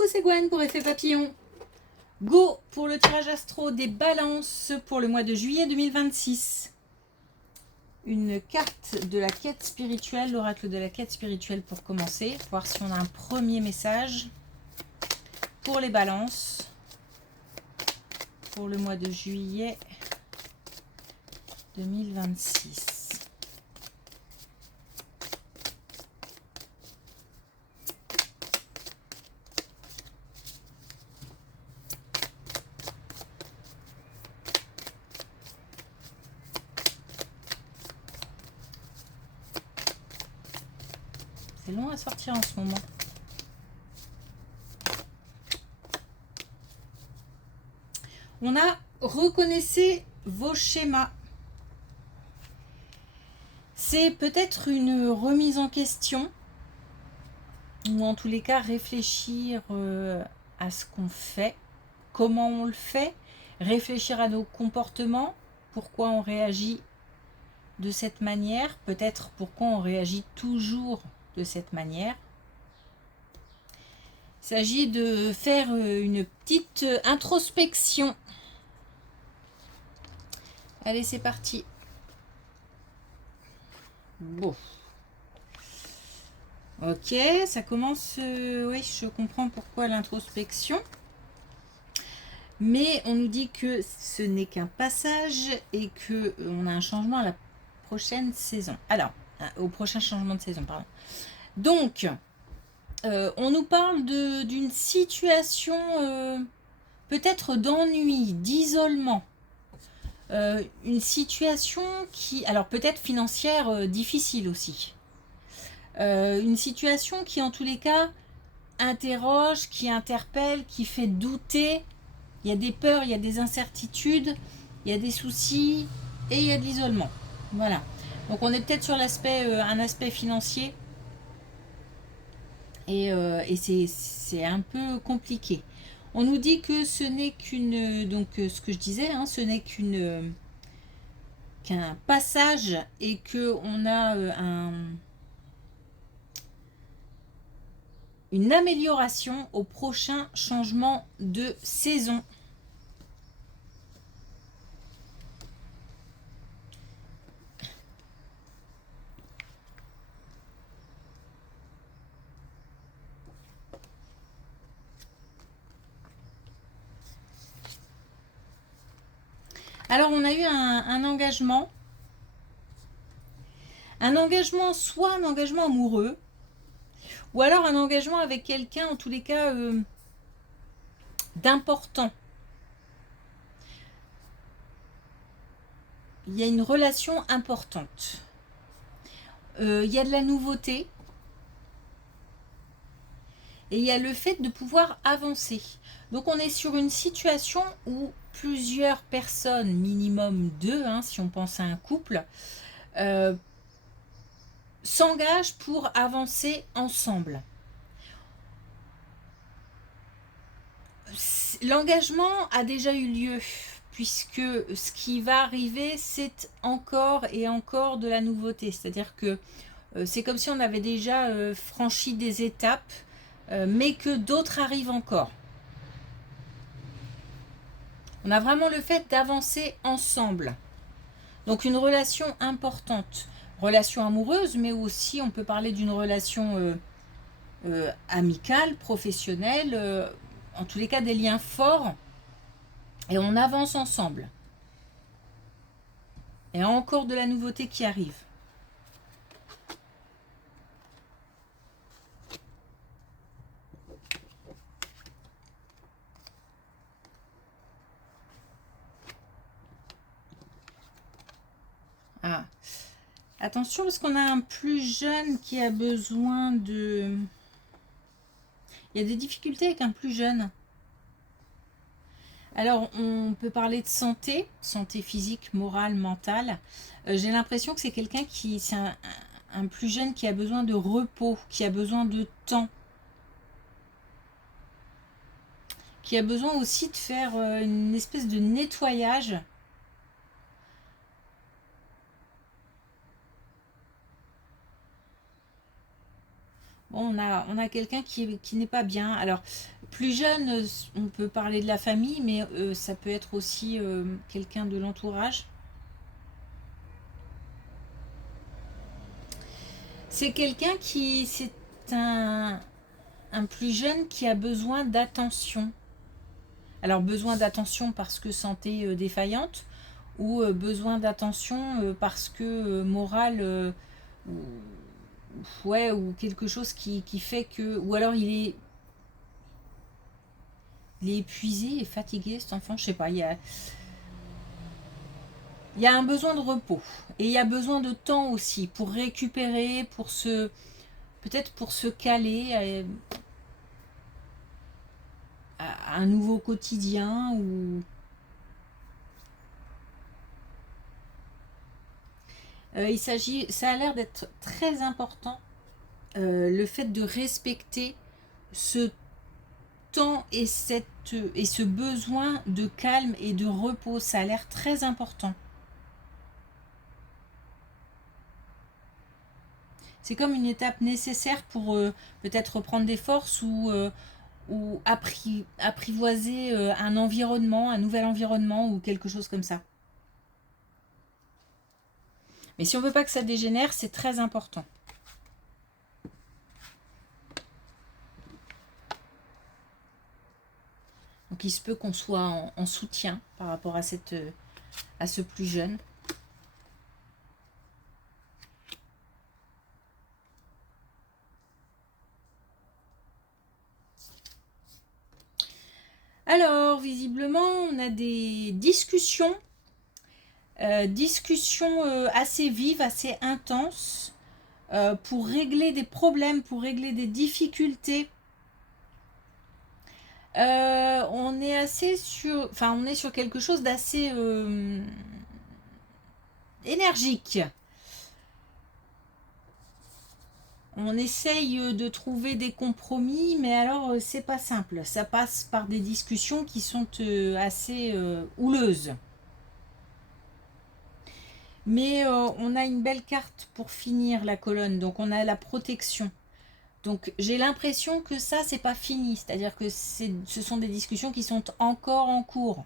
Coucou, c'est Gwen pour Effet Papillon. Go pour le tirage astro des balances pour le mois de juillet 2026. Une carte de la quête spirituelle, l'oracle de la quête spirituelle pour commencer. Voir si on a un premier message pour les balances pour le mois de juillet 2026. C'est long à sortir en ce moment. On a reconnaissez vos schémas. C'est peut-être une remise en question, ou en tous les cas réfléchir à ce qu'on fait, comment on le fait, réfléchir à nos comportements, pourquoi on réagit de cette manière, peut-être pourquoi on réagit toujours de cette manière. Il s'agit de faire une petite introspection. Allez, c'est parti. Bon. Ok, ça commence... oui, je comprends pourquoi l'introspection. Mais on nous dit que ce n'est qu'un passage et qu'on a un changement à la prochaine saison. Alors, au prochain changement de saison, pardon. Donc, on nous parle d'une situation peut-être d'ennui, d'isolement. Une situation qui, alors peut-être financière difficile aussi. Une situation qui en tous les cas interroge, qui interpelle, qui fait douter. Il y a des peurs, il y a des incertitudes, il y a des soucis et il y a de l'isolement. Voilà. Donc on est peut-être sur un aspect financier et c'est un peu compliqué. On nous dit que ce n'est qu'une, donc ce que je disais, hein, ce n'est qu'un passage et que on a une amélioration au prochain changement de saison. Alors on a eu un engagement, soit un engagement amoureux, ou alors un engagement avec quelqu'un, en tous les cas, d'important. Il y a une relation importante. Il y a de la nouveauté. Et il y a le fait de pouvoir avancer. Donc on est sur une situation où plusieurs personnes, minimum 2, hein, si on pense à un couple, s'engagent pour avancer ensemble. L'engagement a déjà eu lieu, puisque ce qui va arriver, c'est encore et encore de la nouveauté. C'est-à-dire que c'est comme si on avait déjà franchi des étapes, mais que d'autres arrivent encore. On a vraiment le fait d'avancer ensemble. Donc une relation importante. Relation amoureuse, mais aussi on peut parler d'une relation amicale, professionnelle, en tous les cas des liens forts. Et on avance ensemble. Et encore de la nouveauté qui arrive. Ah. Attention parce qu'on a un plus jeune qui a besoin de... Il y a des difficultés avec un plus jeune. Alors, on peut parler de santé, santé physique, morale, mentale. J'ai l'impression que c'est quelqu'un qui... C'est un plus jeune qui a besoin de repos, qui a besoin de temps. Qui a besoin aussi de faire une espèce de nettoyage. Bon, on a quelqu'un qui n'est pas bien. Alors, plus jeune, on peut parler de la famille, mais ça peut être aussi quelqu'un de l'entourage. C'est quelqu'un qui, c'est un plus jeune qui a besoin d'attention. Alors besoin d'attention parce que santé défaillante, ou besoin d'attention parce que morale, ou, ouais, ou quelque chose qui fait que, ou alors il est épuisé et fatigué cet enfant, je sais pas, il y a un besoin de repos et il y a besoin de temps aussi pour récupérer, peut-être pour se caler à un nouveau quotidien ou ça a l'air d'être très important, le fait de respecter ce temps et ce besoin de calme et de repos, ça a l'air très important. C'est comme une étape nécessaire pour peut-être reprendre des forces ou apprivoiser un environnement, un nouvel environnement ou quelque chose comme ça. Mais si on veut pas que ça dégénère, c'est très important. Donc il se peut qu'on soit en soutien par rapport à ce plus jeune. Alors, visiblement, on a des discussions assez vives, assez intenses, pour régler des problèmes, pour régler des difficultés. On est sur quelque chose d'assez énergique. On essaye de trouver des compromis, mais alors c'est pas simple. Ça passe par des discussions qui sont assez houleuses. Mais on a une belle carte pour finir la colonne, donc on a la protection. Donc j'ai l'impression que ça, c'est pas fini, c'est-à-dire que ce sont des discussions qui sont encore en cours.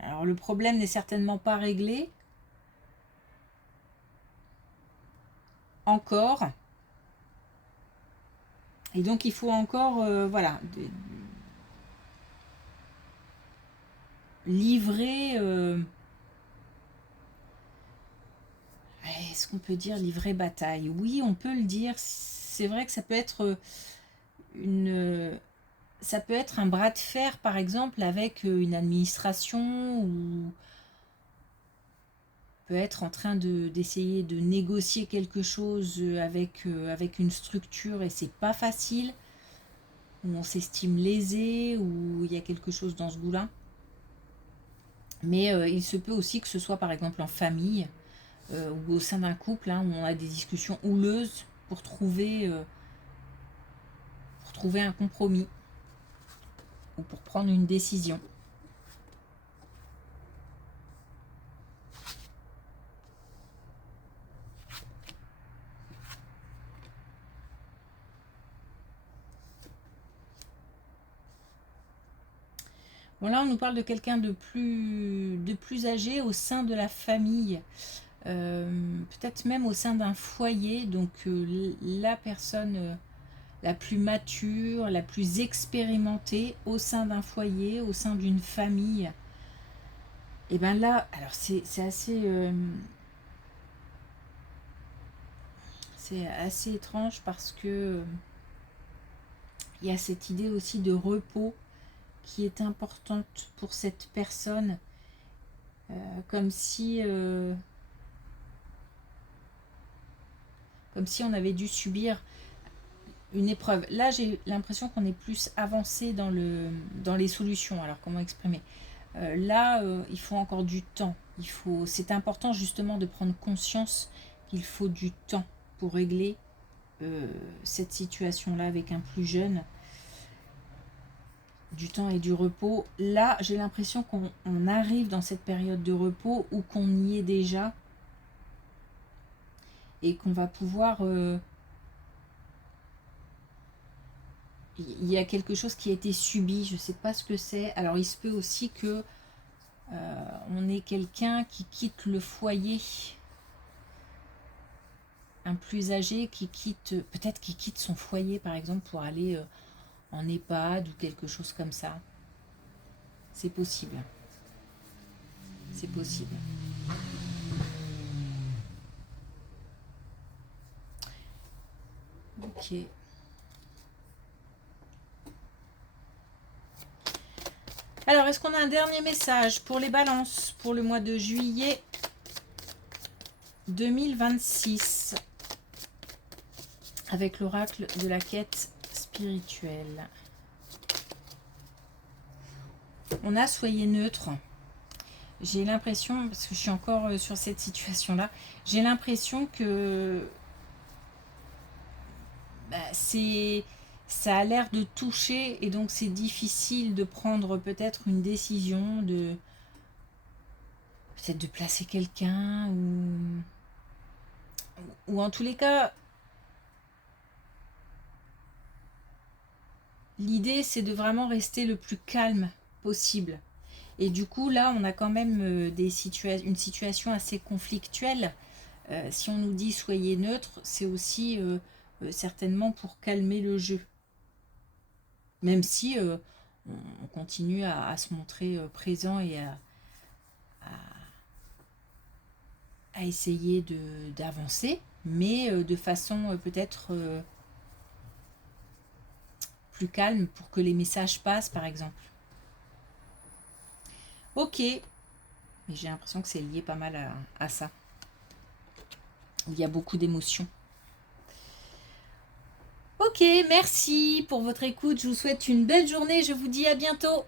Alors le problème n'est certainement pas réglé. Encore. Et donc il faut encore, voilà, livrer... est-ce qu'on peut dire livrer bataille? Oui, on peut le dire. C'est vrai que ça peut être ça peut être un bras de fer, par exemple, avec une administration ou peut être en train d'essayer de négocier quelque chose avec une structure et c'est pas facile, où on s'estime lésé, ou il y a quelque chose dans ce goût-là. Mais il se peut aussi que ce soit par exemple en famille ou au sein d'un couple, hein, où on a des discussions houleuses pour trouver un compromis ou pour prendre une décision. Bon, là, on nous parle de quelqu'un de plus âgé au sein de la famille, peut-être même au sein d'un foyer, donc la personne la plus mature, la plus expérimentée au sein d'un foyer, au sein d'une famille. Et bien là, alors c'est assez étrange parce que il y a cette idée aussi de repos qui est importante pour cette personne, comme si on avait dû subir une épreuve. Là, j'ai l'impression qu'on est plus avancé dans les solutions. Alors, comment exprimer? Là, il faut encore du temps. C'est important justement de prendre conscience qu'il faut du temps pour régler cette situation-là avec un plus jeune. Du temps et du repos. Là, j'ai l'impression qu'on arrive dans cette période de repos ou qu'on y est déjà et qu'on va pouvoir il y a quelque chose qui a été subi, je ne sais pas ce que c'est. Alors il se peut aussi que on ait quelqu'un qui quitte le foyer, un plus âgé qui quitte, peut-être qui quitte son foyer par exemple pour aller en EHPAD ou quelque chose comme ça. C'est possible. C'est possible. Ok. Alors, est-ce qu'on a un dernier message pour les balances pour le mois de juillet 2026 avec l'oracle de la quête spirituelle? On a soyez neutre. J'ai l'impression, parce que je suis encore sur cette situation-là, j'ai l'impression que ça a l'air de toucher et donc c'est difficile de prendre peut-être une décision, peut-être de placer quelqu'un ou en tous les cas, l'idée c'est de vraiment rester le plus calme possible. Et du coup là on a quand même une situation assez conflictuelle. Si on nous dit soyez neutre, c'est aussi certainement pour calmer le jeu. Même si on continue à se montrer présent et à essayer d'avancer, mais de façon peut-être plus calme pour que les messages passent, par exemple. Ok, mais j'ai l'impression que c'est lié pas mal à ça. Il y a beaucoup d'émotions. Ok, merci pour votre écoute. Je vous souhaite une belle journée. Je vous dis à bientôt.